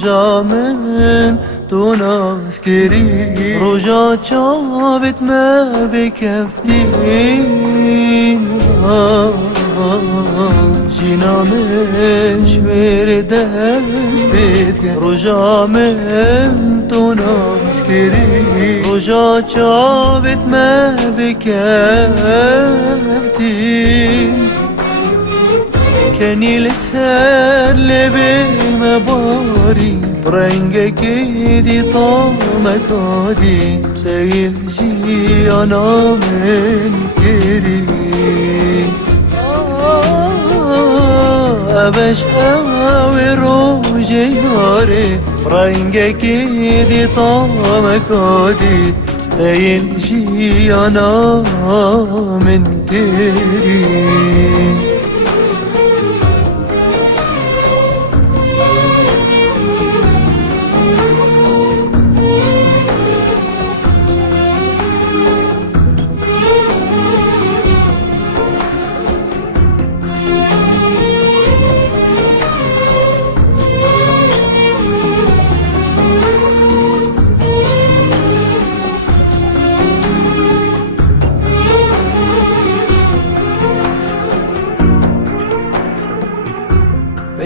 روزا من تو ناسکری روزا چاوت ما بکفتین جینا مش ورد دست بید روزا من تو ناسکری روزا چاوت ما بکفتین كني لسهر لبين مباري برنجك دي طعمك عادي تيجي انا من كري ابش قوي روجي ناري برنجك دي طعمك عادي تيجي انا من كري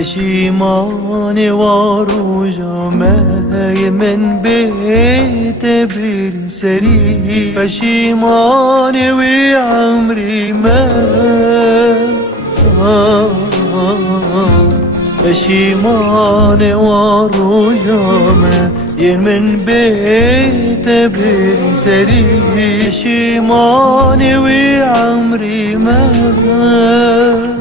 پشیمان واروجا مای من بیت برسری پشیمان وی عمری من پشیمان واروجا مای من بیت برسری پشیمان وی عمری من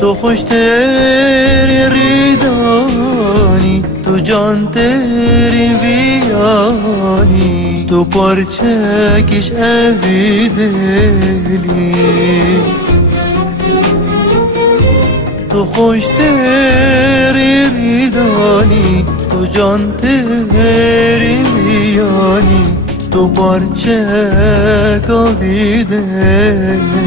تو خوش تری ریدانی تو جان تری ویانی تو پرچکش اوی دلی تو خوش تری ریدانی تو جان تری ویانی تو پرچک اوی دلی